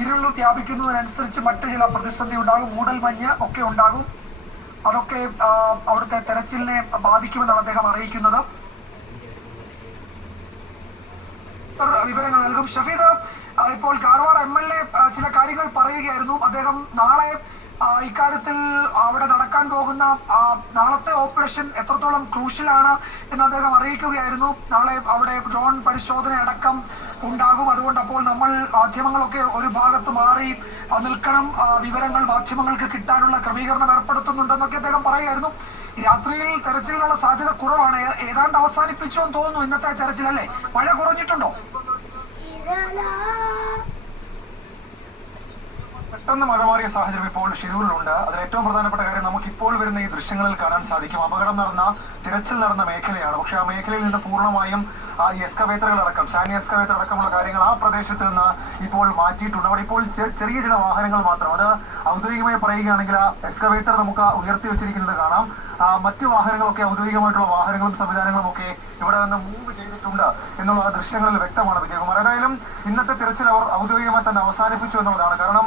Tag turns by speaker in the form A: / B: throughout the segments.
A: ഇരുൾ വ്യാപിക്കുന്നതിനനുസരിച്ച് മറ്റു ചില പ്രതിസന്ധി ഉണ്ടാകും. മൂടൽമഞ്ഞ് ഒക്കെ ഉണ്ടാകും. അതൊക്കെ അവിടുത്തെ തെരച്ചിലിനെ ബാധിക്കുമെന്നാണ് അദ്ദേഹം അറിയിക്കുന്നത്. വിവരങ്ങൾ നൽകും. ഷഫീദ് ഇപ്പോൾ കാർവാർ എം എൽ എ ചില കാര്യങ്ങൾ പറയുകയായിരുന്നു. അദ്ദേഹം നാളെ ഇക്കാര്യത്തിൽ അവിടെ നടക്കാൻ പോകുന്ന നാളത്തെ ഓപ്പറേഷൻ എത്രത്തോളം ക്രൂഷ്യലാണ് എന്ന് അദ്ദേഹം അറിയിക്കുകയായിരുന്നു. നാളെ അവിടെ ഡ്രോൺ പരിശോധന അടക്കം ഉണ്ടാകും. അതുകൊണ്ട് അപ്പോൾ നമ്മൾ മാധ്യമങ്ങളൊക്കെ ഒരു ഭാഗത്ത് മാറി നിൽക്കണം. വിവരങ്ങൾ മാധ്യമങ്ങൾക്ക് കിട്ടാനുള്ള ക്രമീകരണം ഏർപ്പെടുത്തുന്നുണ്ടെന്നൊക്കെ അദ്ദേഹം പറയുമായിരുന്നു. രാത്രിയിൽ തെരച്ചിലിനുള്ള സാധ്യത കുറവാണ്. ഏതാണ്ട് അവസാനിപ്പിച്ചു എന്ന് തോന്നുന്നു ഇന്നത്തെ തെരച്ചിൽ അല്ലേ മഴ കുറഞ്ഞിട്ടുണ്ടോ?
B: പെട്ടെന്ന് മഴ മാറിയ സാഹചര്യം ഇപ്പോൾ ഷിരൂരിലുണ്ട് അതിൽ ഏറ്റവും പ്രധാനപ്പെട്ട കാര്യം നമുക്ക് ഇപ്പോൾ വരുന്ന ഈ ദൃശ്യങ്ങളിൽ കാണാൻ സാധിക്കും. അപകടം നടന്ന തിരച്ചിൽ നടന്ന മേഖലയാണ്. പക്ഷെ ആ മേഖലയിൽ നിന്ന് പൂർണമായും ആ ഈ എക്സ്കവേറ്ററുകൾ അടക്കം സാനി എസ്കവേറ്റർ അടക്കമുള്ള കാര്യങ്ങൾ ആ പ്രദേശത്ത് നിന്ന് ഇപ്പോൾ മാറ്റിയിട്ടുണ്ട്. അവിടെ ഇപ്പോൾ ചെറിയ ചില വാഹനങ്ങൾ മാത്രം. അത് ഔദ്യോഗികമായി പറയുകയാണെങ്കിൽ ആ എസ്കവേറ്റർ നമുക്ക് ഉയർത്തി വെച്ചിരിക്കുന്നത് കാണാം. മറ്റു വാഹനങ്ങളൊക്കെ ഔദ്യോഗികമായിട്ടുള്ള വാഹനങ്ങളും സംവിധാനങ്ങളും ഒക്കെ ഇവിടെ നിന്ന് മൂവ് ചെയ്തിട്ടുണ്ട് എന്നുള്ള ദൃശ്യങ്ങളിൽ വ്യക്തമാണ് വിജയകുമാർ. ഏതായാലും ഇന്നത്തെ തിരച്ചിൽ അവർ ഔദ്യോഗികമായി തന്നെ അവസാനിപ്പിച്ചു എന്നുള്ളതാണ്. കാരണം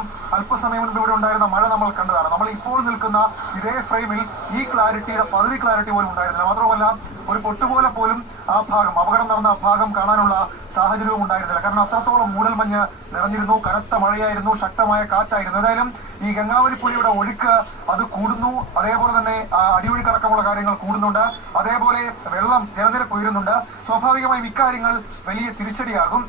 B: അല്പസമയം മുൻപ് ഇവിടെ ഉണ്ടായിരുന്ന മഴ നമ്മൾ കണ്ടതാണ്. നമ്മൾ ഇപ്പോൾ നിൽക്കുന്ന ഇതേ ഫ്രെയിമിൽ ഈ ക്ലാരിറ്റിയുടെ പകുതി ക്ലാരിറ്റി പോലും ഉണ്ടായിരുന്നില്ല. മാത്രമല്ല ഒരു പൊട്ടുപോലെ പോലും ആ ഭാഗം അപകടം നടന്ന ആ ഭാഗം കാണാനുള്ള സാഹചര്യവും ഉണ്ടായിരുന്നില്ല. കാരണം അത്രത്തോളം മൂടൽമഞ്ഞ് നിറഞ്ഞിരുന്നു കനത്ത മഴയായിരുന്നു ശക്തമായ കാറ്റായിരുന്നു. ഏതായാലും ഈ ഗംഗാവലി പുഴയുടെ ഒഴുക്ക് അത് കൂടുന്നു. അതേപോലെ തന്നെ അടിയൊഴുക്കടക്കമുള്ള കാര്യങ്ങൾ കൂടുന്നുണ്ട്. അതേപോലെ വെള്ളം ജലനിരപ്പ് ഉയരുന്നുണ്ട്. സ്വാഭാവികമായും ഇക്കാര്യങ്ങൾ വലിയ തിരിച്ചടിയാകും.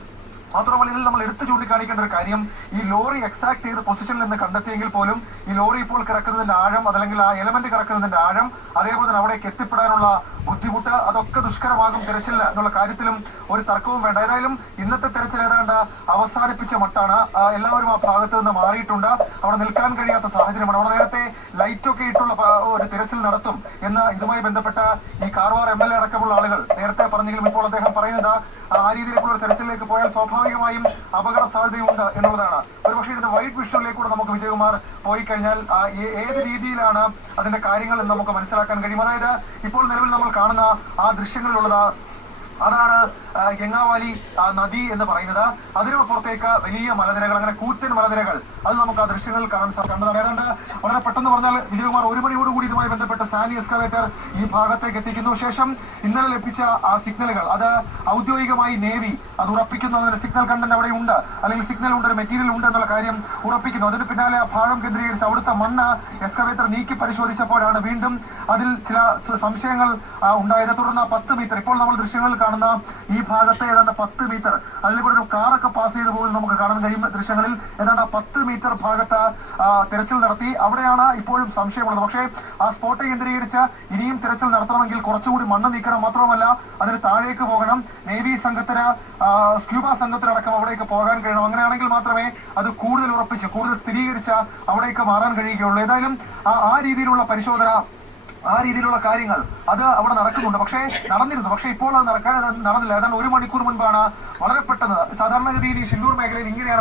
B: മാത്രമല്ല ഇതിൽ നമ്മൾ എടുത്തു ചൂണ്ടിക്കാണിക്കേണ്ട ഒരു കാര്യം ഈ ലോറി എക്സാക്ട് ചെയ്ത പൊസിഷനിൽ നിന്ന് കണ്ടെത്തിയെങ്കിൽ പോലും ഈ ലോറി ഇപ്പോൾ കിടക്കുന്നതിന്റെ ആഴം അതല്ലെങ്കിൽ ആ എലമെന്റ് കിടക്കുന്നതിന്റെ ആഴം അതേപോലെ തന്നെ അവിടേക്ക് എത്തിപ്പെടാനുള്ള ബുദ്ധിമുട്ട് അതൊക്കെ ദുഷ്കരമാകും തിരച്ചിൽ എന്നുള്ള കാര്യത്തിലും ഒരു തർക്കവും വേണ്ട. ഏതായാലും ഇന്നത്തെ തെരച്ചിൽ ഏതാണ്ട് അവസാനിപ്പിച്ച മട്ടാണ്. എല്ലാവരും ആ ഭാഗത്ത് നിന്ന് മാറിയിട്ടുണ്ട്. അവിടെ നിൽക്കാൻ കഴിയാത്ത സാഹചര്യമാണ്. അവിടെ നേരത്തെ ലൈറ്റൊക്കെ ഇട്ടുള്ള ഒരു തിരച്ചിൽ നടത്തും എന്ന് ഇതുമായി ബന്ധപ്പെട്ട ഈ കാർവാർ എം എൽ എ അടക്കമുള്ള ആളുകൾ നേരത്തെ പറഞ്ഞെങ്കിലും ഇപ്പോൾ അദ്ദേഹം പറയുന്നത് ആ രീതിയിലേക്കുള്ള തെരച്ചിലേക്ക് പോയാൽ സ്വാഭാവികമായും അപകട സാധ്യതയുണ്ട് എന്നുള്ളതാണ്. ഒരുപക്ഷെ ഇതിന്റെ വൈറ്റ് വിഷ്വലിലേക്ക് നമുക്ക് വിജയകുമാർ പോയി കഴിഞ്ഞാൽ ഏത് രീതിയിലാണ് അതിന്റെ കാര്യങ്ങൾ എന്ന് നമുക്ക് മനസ്സിലാക്കാൻ കഴിയും. അതായത് ഇപ്പോൾ നിലവിൽ നമ്മൾ കാണുന്ന ആ ദൃശ്യങ്ങളിലുള്ളത് അതാണ് ഗംഗാവാലി നദി എന്ന് പറയുന്നത്. അതിനപ്പുറത്തേക്ക് വലിയ മലനിരകൾ അങ്ങനെ കൂറ്റൻ മലനിരകൾ. അത് നമുക്ക് ആ ദൃശ്യങ്ങളിൽ കാണാൻ സാധിക്കുന്നത് ഏതാണ്ട് വളരെ പെട്ടെന്ന് പറഞ്ഞാൽ വിജയകുമാർ ഒരു മണിയോട് കൂടി ഇതുമായി ബന്ധപ്പെട്ട സാനി എക്സ്കവേറ്റർ ഈ ഭാഗത്തേക്ക് എത്തിക്കുന്നു. ശേഷം ഇന്നലെ ലഭിച്ച ആ സിഗ്നലുകൾ അത് ഔദ്യോഗികമായി നേവി അത് ഉറപ്പിക്കുന്നു അതിന് സിഗ്നൽ കണ്ടന്റ് അവിടെ ഉണ്ട്. അല്ലെങ്കിൽ സിഗ്നൽ ഉണ്ട് ഒരു മെറ്റീരിയൽ ഉണ്ട് എന്നുള്ള കാര്യം ഉറപ്പിക്കുന്നു. അതിന് പിന്നാലെ ആ ഭാഗം കേന്ദ്രീകരിച്ച് അവിടുത്തെ മണ്ണ് എക്സ്കവേറ്റർ നീക്കി പരിശോധിച്ചപ്പോഴാണ് വീണ്ടും അതിൽ ചില സംശയങ്ങൾ ഉണ്ടായത്. തുടർന്ന് പത്ത് മീറ്റർ ഇപ്പോൾ നമ്മൾ ദൃശ്യങ്ങളിൽ കാണുന്ന ഈ ഭാഗത്തെ ഏതാണ്ട് പത്ത് മീറ്റർ അതിലൂടെ ഒരു കാറൊക്കെ പാസ് ചെയ്ത് പോകുന്നത് നമുക്ക് കാണാൻ കഴിയും ദൃശ്യങ്ങളിൽ ഏതാണ്ട് പത്ത് മീറ്റർ ഭാഗത്ത് തിരച്ചിൽ നടത്തി. അവിടെയാണ് ഇപ്പോഴും സംശയമുള്ളത്. പക്ഷേ ആ സ്പോട്ട് കേന്ദ്രീകരിച്ച് ഇനിയും തിരച്ചിൽ നടത്തണമെങ്കിൽ കുറച്ചുകൂടി മണ്ണ് നീക്കണം മാത്രമല്ല അതിന് താഴേക്ക് പോകണം. നേവി സംഘത്തിന് സ്ക്യൂബ സംഘത്തിനടക്കം അവിടേക്ക് പോകാൻ കഴിയണം. അങ്ങനെയാണെങ്കിൽ മാത്രമേ അത് കൂടുതൽ ഉറപ്പിച്ച് കൂടുതൽ സ്ഥിരീകരിച്ച് അവിടേക്ക് മാറാൻ കഴിയുകയുള്ളൂ. ഏതായാലും ആ രീതിയിലുള്ള പരിശോധന ആ രീതിയിലുള്ള കാര്യങ്ങൾ അത് അവിടെ നടക്കുന്നുണ്ട്. പക്ഷേ നടന്നിരുന്നു. പക്ഷേ ഇപ്പോൾ അത് നടക്കാൻ നടന്നില്ല. ഏതാണ്ട് ഒരു മണിക്കൂർ മുൻപാണ് വളരെ പെട്ടെന്ന് സാധാരണഗതിയിൽ ഈ ഷില്ലൂർ മേഖലയിൽ ഇങ്ങനെയാണ്